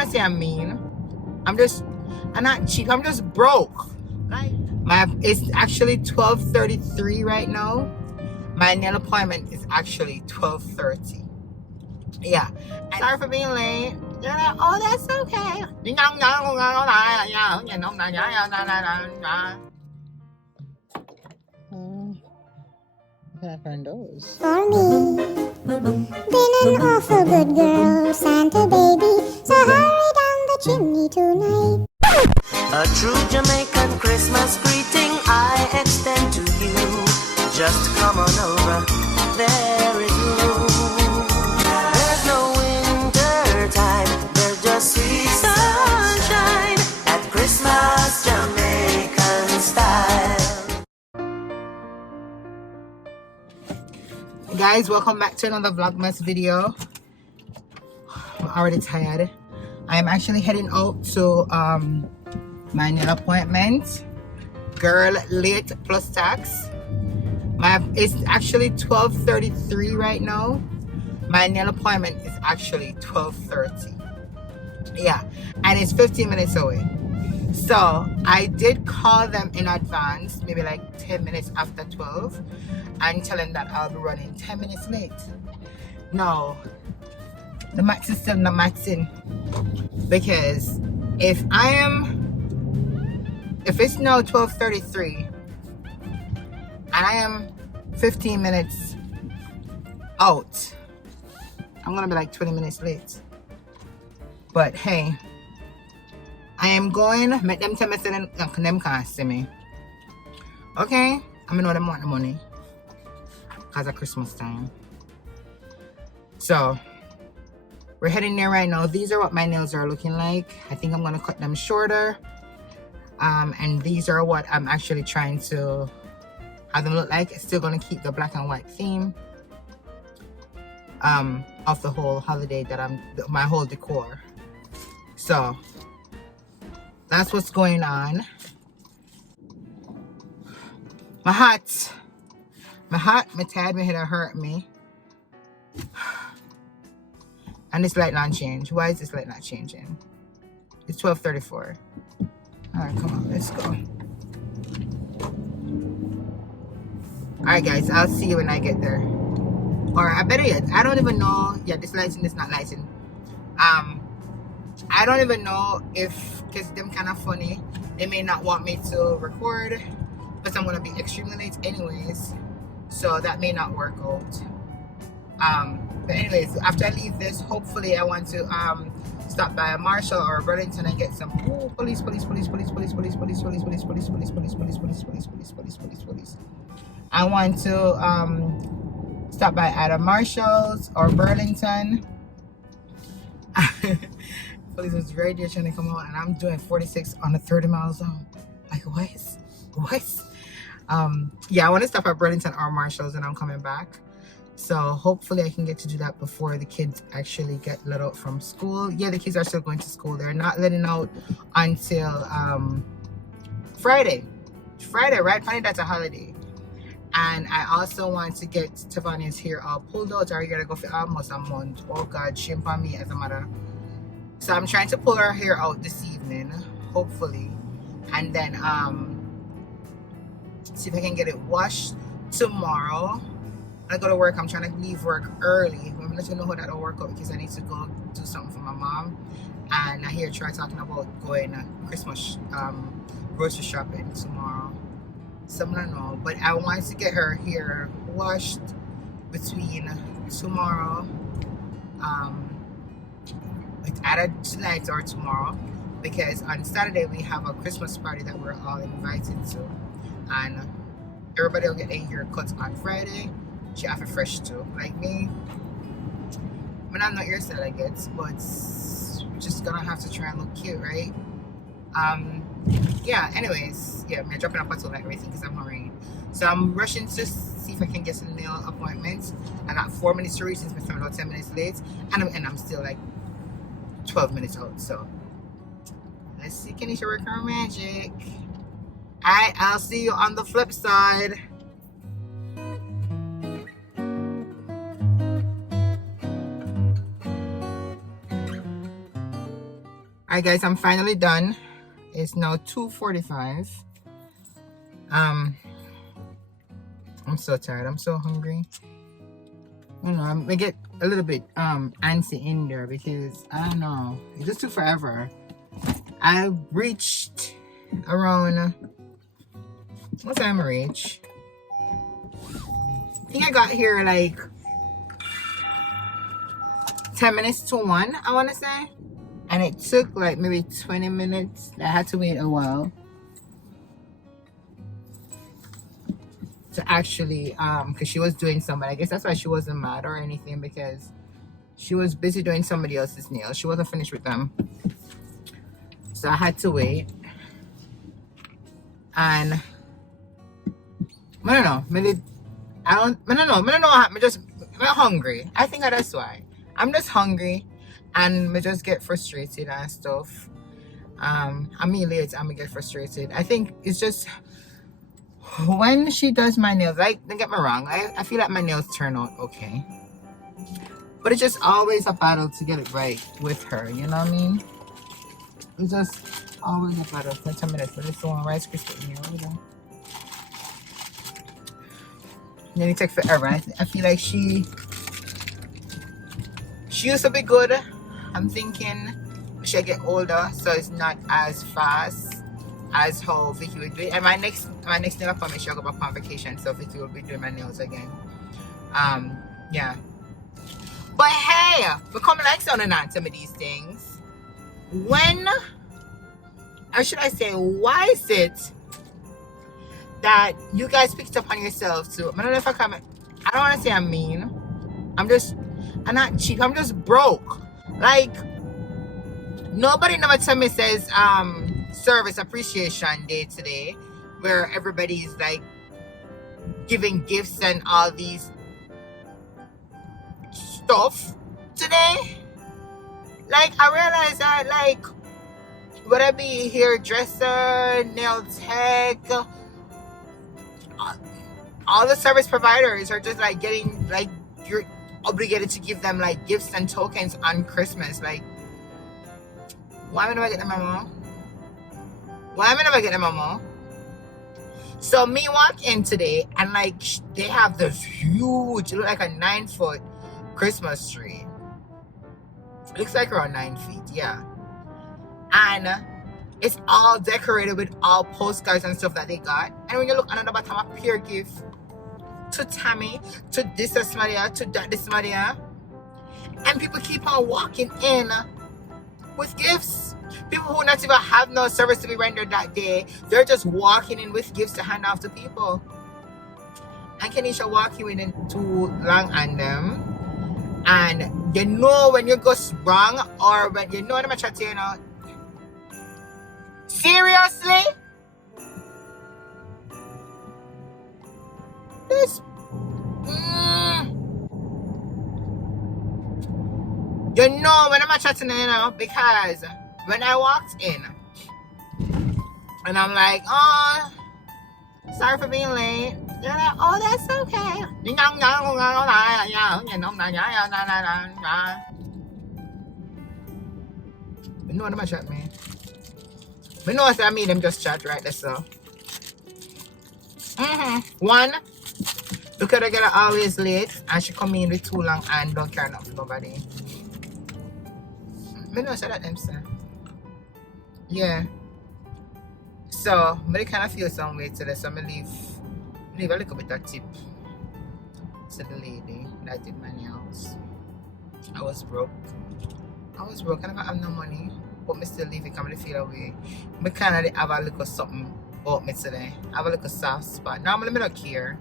want to say I'm mean. I'm not cheap. I'm just broke. Like it's actually 12:33 right now. My nail appointment is actually 12:30. Yeah. Sorry for being late. You're like, oh, that's okay. Can I find those? For me, been an awful good girl, Santa baby, so hurry down the chimney tonight. A true Jamaican Christmas greeting I extend to you. Just come on over, there is room. There's no winter time, there's just sweet sunshine at Christmas Jamaican style. Guys, welcome back to another Vlogmas video. I'm already tired. I'm actually heading out to my nail appointment. Girl, late plus tax. It's actually 12:33 right now. My nail appointment is actually 12:30. Yeah, and it's 15 minutes away. So I did call them in advance, maybe like 10 minutes after 12, and tell them that I'll be running 10 minutes late. No, the max is still not maxing, because if it's now 12:33 and I am 15 minutes out, I'm gonna be like 20 minutes late. But hey, I am going, make them tell me say them can't see me. Okay? I know them want the money because of Christmas time. So we're heading there right now. These are what my nails are looking like. I think I'm gonna cut them shorter. And these are what I'm actually trying to have them look like. It's still gonna keep the black and white theme of the whole holiday that my whole decor. So that's what's going on. My hat, my tired, my head hurt me. And this light not change. Why is this light not changing? It's 12:34. All right, come on, let's go. All right, guys, I'll see you when I get there. Or I better yet, I don't even know. Yeah, this lighting is not lighting. I don't even know if, because them kind of funny, they may not want me to record, because I'm gonna be extremely late anyways, so that may not work out. But anyways, after I leave this, hopefully I want to stop by a Marshall or a Burlington and get some police. I want to stop by at a Marshall's or Burlington. Police was right there trying to come out, and I'm doing 46 on a 30 mile zone. Like, what? Yeah, I want to stop at Burlington or Marshall's, and I'm coming back. So hopefully I can get to do that before the kids actually get let out from school. Yeah, the kids are still going to school. They're not letting out until Friday, right? Friday, that's a holiday. And I also want to get Tavania's hair all pulled out. Are you gonna go for almost a month? Oh God, shame on me as a mother. So I'm trying to pull her hair out this evening, hopefully, and then see if I can get it washed tomorrow. When I go to work, I'm trying to leave work early. I'm gonna let you know how that'll work out, because I need to go do something for my mom. And I hear Troy talking about going Christmas grocery shopping tomorrow. So I don't know, but I want to get her hair washed between tomorrow, either tonight or tomorrow, because on Saturday we have a Christmas party that we're all invited to, and everybody will get their hair cut on Friday. She have a fresh too, like me. I mean, I'm not hairstyle I get, but we're just gonna have to try and look cute, right? Yeah, anyways, yeah, I'm dropping a bottle and everything because I'm hurrying. So I'm rushing to see if I can get some nail appointments. I got 4 minutes to reach since my friend about 10 minutes late, and I'm still like 12 minutes out. So let's see, Keneisha work her magic. Alright, I'll see you on the flip side. Alright guys, I'm finally done. It's now 2:45. I'm so tired. I'm so hungry. I don't know, I'm gonna get a little bit antsy in there because I don't know. It just took forever. I reached around what time I reached? I think I got here like 10 minutes to 1, I want to say. And it took like maybe 20 minutes. I had to wait a while to actually, because she was doing something. I guess that's why she wasn't mad or anything, because she was busy doing somebody else's nails. She wasn't finished with them. So I had to wait. And I don't know. I'm hungry. I think that's why. I'm just hungry and I just get frustrated and stuff. I'm late, I'm gonna get frustrated. I think it's just when she does my nails, like, don't get me wrong, I feel like my nails turn out okay. But it's just always a battle to get it right with her, you know what I mean? It's just always a battle. 10 minutes for this one Rice Krispie meal, you know. Then it takes forever. I feel like she used to be good. I'm thinking she'll get older, so it's not as fast as how Vicky would do it. And my next nail appointment, she'll go back on vacation, so Vicky will be doing my nails again. Yeah. But hey, we come like sounding on some of these things. When, or should I say, why is it that you guys picked up on yourself too? I don't know if I don't want to say I'm mean. I'm not cheap. I'm just broke. Like, nobody never tell me says service appreciation day today, where everybody's like giving gifts and all these stuff today. Like, I realize that, like, whether it be hairdresser, nail tech, all the service providers are just like getting, like, you're obligated to give them like gifts and tokens on Christmas. Like, why am I never getting them more? Why am I never getting them more? So me walk in today and like they have this huge, it look like a 9-foot Christmas tree. It looks like around 9 feet, yeah. And it's all decorated with all postcards and stuff that they got. And when you look under the bottom, a pure gift to Tammy, to this Maria, to that this Maria. And people keep on walking in with gifts. People who not even have no service to be rendered that day, they're just walking in with gifts to hand off to people. And Keneisha walk you in too long on them. And you know when you go wrong, or when you know what I'm trying to, you know. Seriously? This you know when I'm chatting, you know, because when I walked in and I'm like, oh, sorry for being late, they're like, oh, that's okay. You know what I'm chatting, man. We know what I mean, them just chat right there, so. One, look at her girl always late and she come in with too long and don't care enough for nobody. I know that them, sir. Yeah. So, I kind of feel some way today, so I leave a little bit of tip to the lady that did my nails. I was broke. I never have no money, but I still leave it, I feel away. I kind of have a little something about me today. I have a little soft spot. Normally, I don't care.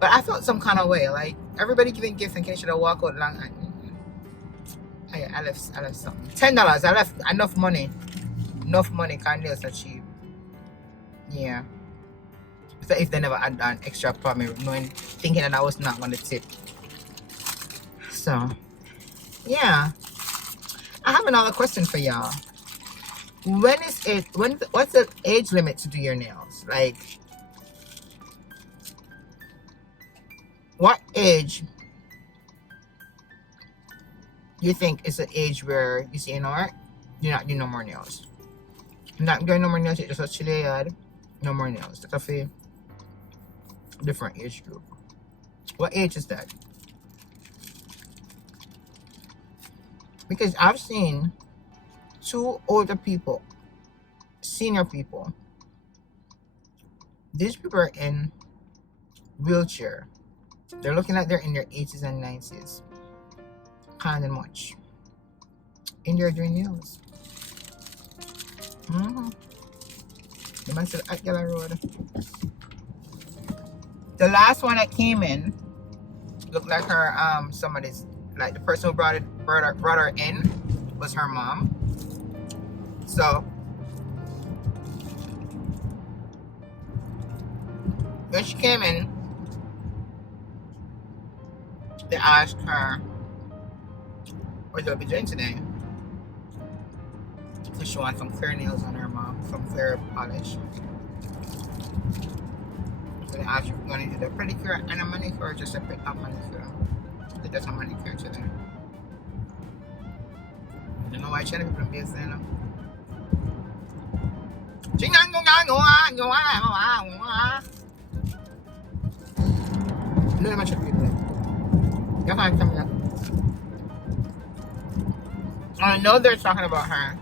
But I felt some kind of way. Like, everybody giving gifts in case should I walk out long and I left something. $10. I left enough money. Enough money, because nails are cheap. Yeah. So if they never had an extra for me, thinking that I was not going to tip. So, yeah. I have another question for y'all. What's the age limit to do your nails? Like, what age you think is the age where you say, you know what, you're not doing no more nails. I'm not doing no more nails, just a chili yard. No more nails. That's a different age group. What age is that? Because I've seen 2 older people, senior people. These people are in wheelchair. They're looking like they're in their 80s and 90s. Kind of much. In there doing nails. The man said at Yellow Road. The last one that came in looked like her somebody's, like the person who brought her in was her mom. So when she came in, they asked her what they'll be doing today. So she wants some clear nails on her mom, some clear polish. So they asked her if we're going to do the pedicure and a manicure or just a manicure. They just a manicure today. I don't know why China people be saying that. Look at my people. You can't tell me that. I know they're talking about her.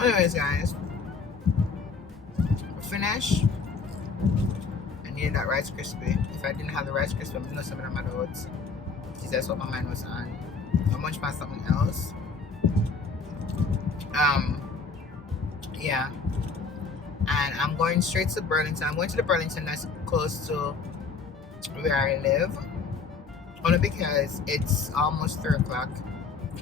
Anyways, guys, we're finished. I needed that Rice Krispie. If I didn't have the Rice Krispie, I know some of them had oats. Because that's what my mind was on. I'm much about something else. Yeah. And I'm going straight to Burlington. I'm going to the Burlington that's close to where I live. Only because it's almost 3 o'clock.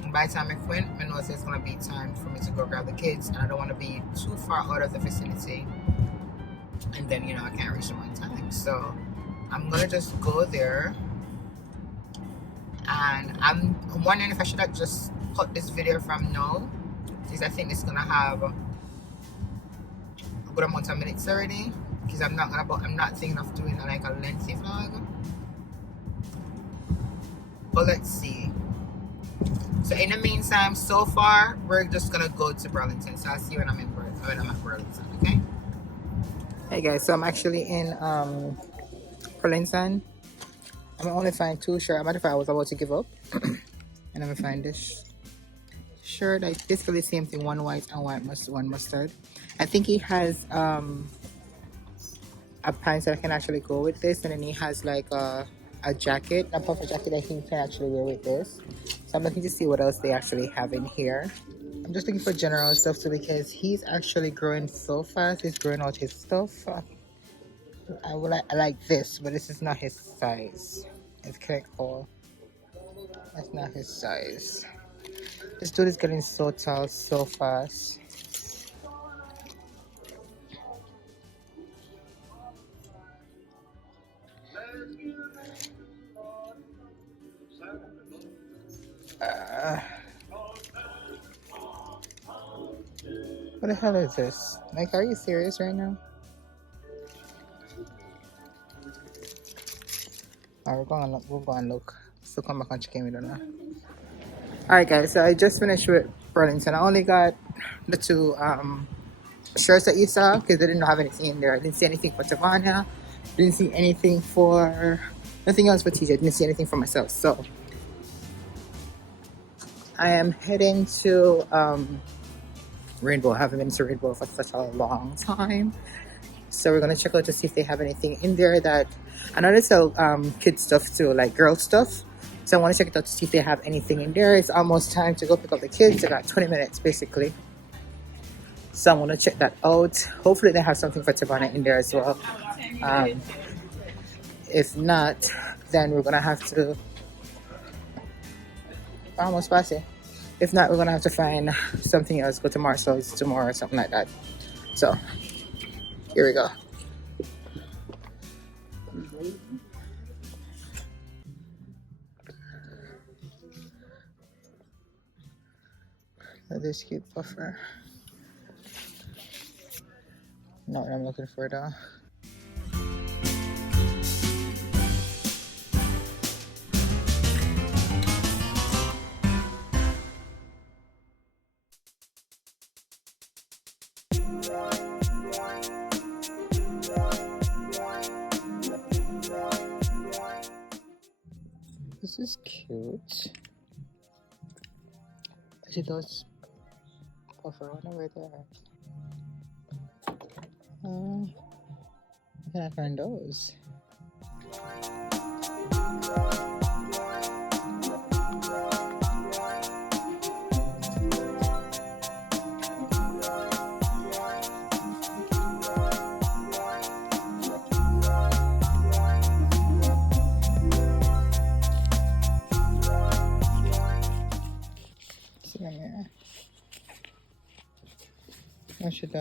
And by the time I quit, I know it's going to be time for me to go grab the kids. And I don't want to be too far out of the vicinity. And then, I can't reach them on time. So, I'm going to just go there. And I'm wondering if I should have just cut this video from now. Because I think it's going to have a good amount of minutes already. Because I'm not thinking of doing like a lengthy vlog. But let's see. So in the meantime, so far, we're just gonna go to Burlington. So I'll see you when I'm at Burlington, okay? Hey guys, so I'm actually in Burlington. I'm gonna only find 2 shirts. Matter of fact, I was about to give up. And I'm gonna find this shirt. Like basically the same thing, one white and one mustard. I think he has a pants that I can actually go with this, and then he has like a jacket, a puffer jacket I think you can actually wear with this. So I'm looking to see what else they actually have in here. I'm just looking for general stuff too because he's actually growing so fast. He's growing out his stuff. I like this, but this is not his size. It's kind of cool. That's not his size. This dude is getting so tall so fast. What the hell is this? Like, are you serious right now? Alright, we'll go and look. Still come back and check in with now. Alright guys, so I just finished with Burlington. I only got the 2 shirts that you saw because they didn't have anything in there. I didn't see anything for Tavana. Didn't see anything for nothing else for TJ. Didn't see anything for myself. So I am heading to Rainbow. I haven't been to Rainbow for such a long time. So we're gonna check out to see if they have anything in there that I know they sell kid stuff too, like girl stuff. So I want to check it out to see if they have anything in there. It's almost time to go pick up the kids. I got 20 minutes basically. So I'm gonna check that out. Hopefully they have something for Tabana in there as well. If not, then we're gonna have to almost pass it. If not, we're gonna have to find something else. Go to Marshall's tomorrow or something like that. So here we go. This cute puffer. Not what I'm looking for though. is cute. I see those puffer. I wonder where they are. Can I find those? See them here. I should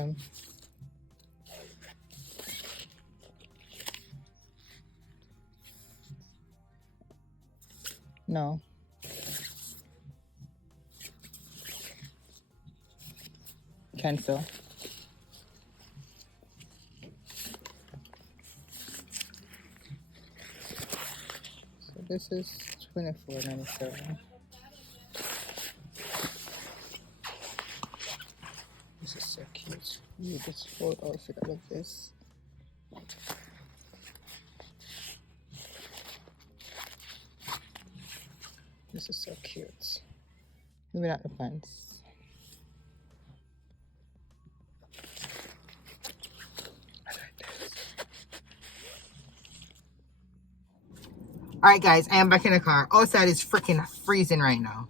no. Cancel. So this is $24.97. This is so cute. Ooh, this whole outfit, I love this. This is so cute. Maybe not the pants. I like this. Alright guys, I am back in the car. Outside is freaking freezing right now.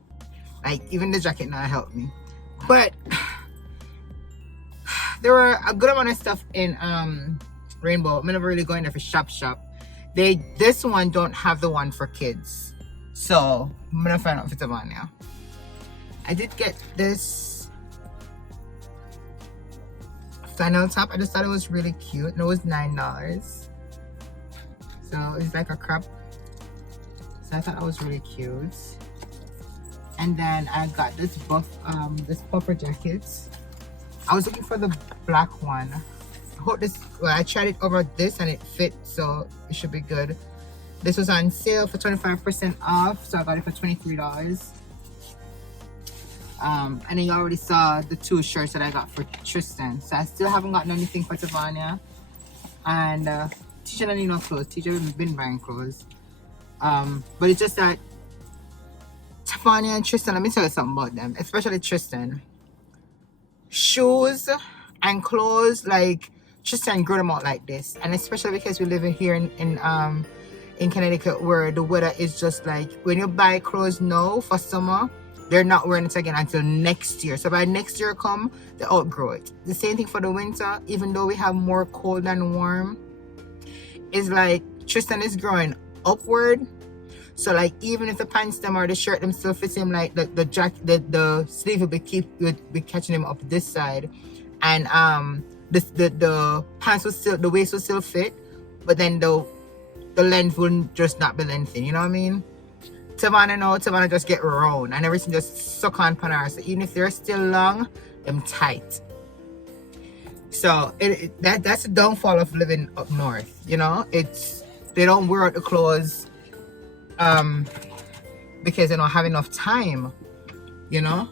Like, even the jacket now helped me. But there were a good amount of stuff in Rainbow. I'm never really going there for shop. This one don't have the one for kids. So I'm gonna find out if it's on now. I did get this flannel top. I just thought it was really cute, and it was $9. So it's like a crop. So I thought that was really cute. And then I got this this puffer jacket. I was looking for the black one. I hope this. Well, I tried it over this and it fit, so it should be good. This was on sale for 25% off, so I got it for $23. And then you already saw the two shirts that I got for Tristan. So I still haven't gotten anything for Tavania. And Tisha don't need no clothes. Tisha hasn't been buying clothes. But it's just that Tavania and Tristan, let me tell you something about them, especially Tristan. Shoes and clothes, like Tristan grew them out like this, and especially because we live here in Connecticut, where the weather is just like, when you buy clothes now for summer, they're not wearing it again until next year. So by next year come, they outgrow it. The same thing for the winter. Even though we have more cold than warm, it's like Tristan is growing upward. So like, even if the pants them or the shirt them still fits him, like the jacket, the sleeve will be catching him up this side, and the pants will still, the waist will still fit, but then the length will just not be lengthened. You know what I mean? Tavana just get round and everything just suck on her. So even if they're still long, them tight. So that's the downfall of living up north. You know, they don't wear out the clothes because they don't have enough time, you know.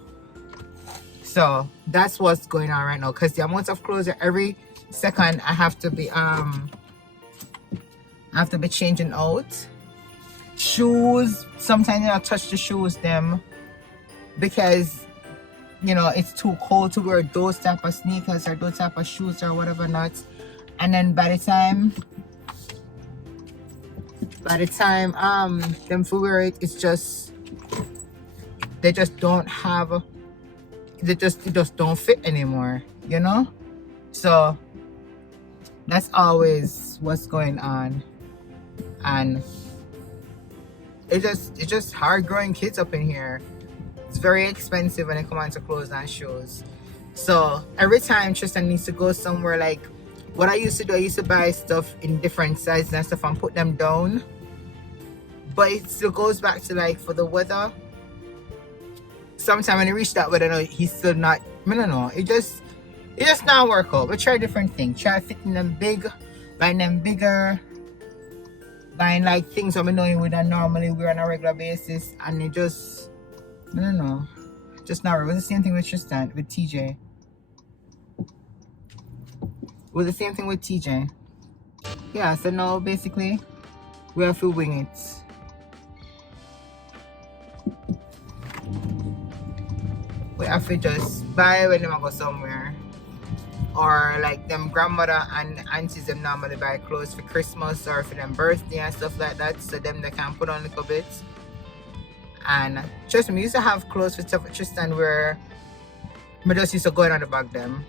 So that's what's going on right now, because the amount of clothes that every second I have to be changing out. Shoes, sometimes I don't touch the shoes them because, you know, it's too cold to wear those type of sneakers or those type of shoes or whatever not. And then by the time them for wear it, it's just, they just don't have, it just don't fit anymore, you know. So that's always what's going on. And it's just hard growing kids up in here. It's very expensive when it comes to clothes and shoes. So every time Tristan needs to go somewhere, like what I used to do, I used to buy stuff in different sizes and stuff and put them down. But it still goes back to, like, for the weather, sometimes when you reach that weather, no, he's still not, I don't know, it just not work out. But try different things. Try fitting them big, buying them bigger, buying like things that we know we don't normally wear on a regular basis, and it just, I don't know, just not right. It was the same thing with Tristan, with TJ. It was the same thing with TJ. Yeah, so now basically we have to wing it. we have to just buy when they go somewhere. Or like them grandmother and aunties them normally buy clothes for Christmas or for them birthday and stuff like that, so them they can put on a little bit. And trust me, we used to have clothes for Tristan where we just used to go in on the bag them.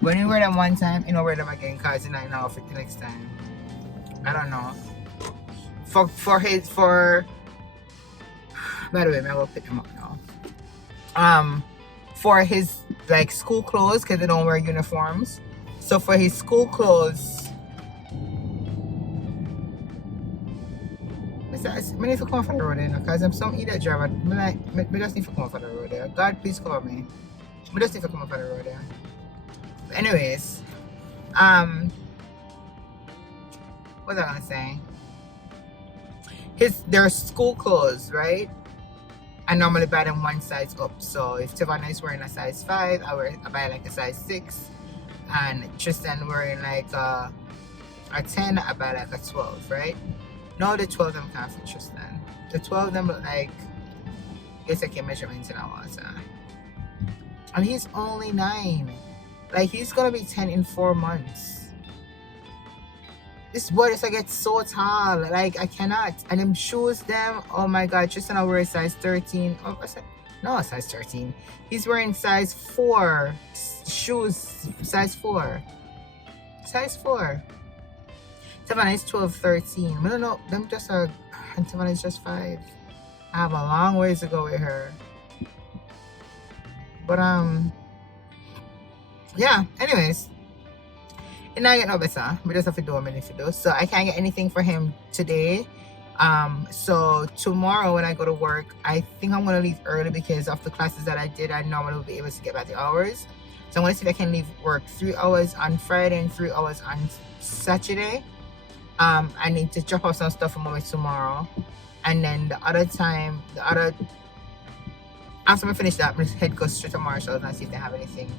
When you wear them one time, you know wear them again because you're not in outfit the next time. I don't know. By the way, I'm gonna pick them up now. For his like school clothes, because they don't wear uniforms. So for his school clothes, I need to come for the road there because I'm some idiot driver. I just need to come for the road there. God, please cover me. I just need to come for the road there. But anyways, what was I gonna say? Their school clothes, right? I normally buy them one size up. So if Tivana is wearing a size 5, I buy like a size 6. And Tristan wearing like a 10, I buy like a 12, right? No, the 12 them can't fit Tristan. The 12 them look like it's like a measurement in our water. And he's only 9. Like he's gonna be 10 in 4 months. This boy just like gets so tall, like I cannot. And them shoes them, oh my god, Tristan I wear a size 13. Oh, no, size 13. He's wearing size 4 shoes, size 4. Size 4. Savannah is 12, 13. I don't know, them just are, and Savannah is just 5. I have a long ways to go with her. But yeah, anyways. It not get no better. We just have to do what we need to do. So I can't get anything for him today. So tomorrow when I go to work, I think I'm gonna leave early because of the classes that I did. I normally will be able to get back the hours. So I'm gonna see if I can leave work 3 hours on Friday and 3 hours on Saturday. I need to drop off some stuff for mommy tomorrow, and then the other after I finish that, I'm gonna head go straight to Marshall's and see if they have anything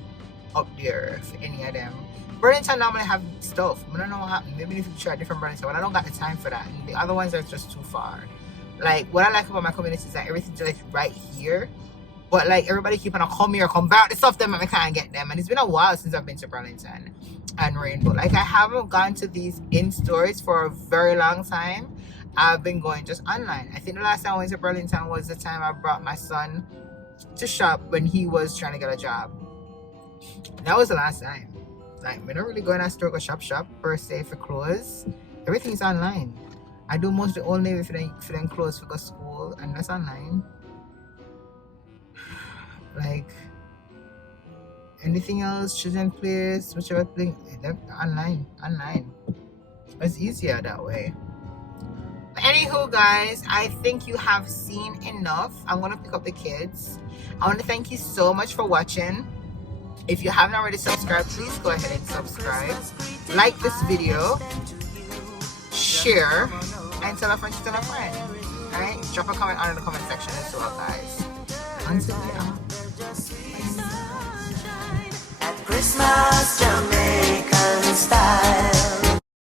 up there for any of them. Burlington normally have stuff. I don't know what happened. Maybe if you try different Burlington, but I don't got the time for that. And the other ones are just too far. Like what I like about my community is that everything's like right here. But like everybody keep on come here, come back. The stuff them and I can't get them. And it's been a while since I've been to Burlington and Rainbow. Like I haven't gone to these in stores for a very long time. I've been going just online. I think the last time I went to Burlington was the time I brought my son to shop when he was trying to get a job. That was the last time. Like we're not really going to store go shop per se for clothes. Everything's online. I do most of the only for them clothes for go school, and that's online. Like anything else, children place, whichever thing, online. It's easier that way. But anywho, guys, I think you have seen enough. I'm gonna pick up the kids. I want to thank you so much for watching. If you haven't already subscribed, please go ahead and subscribe. Like this video, share, and tell a friend to tell a friend. Alright? Drop a comment under the comment section as well, guys. Until then. At Christmas, Jamaican style.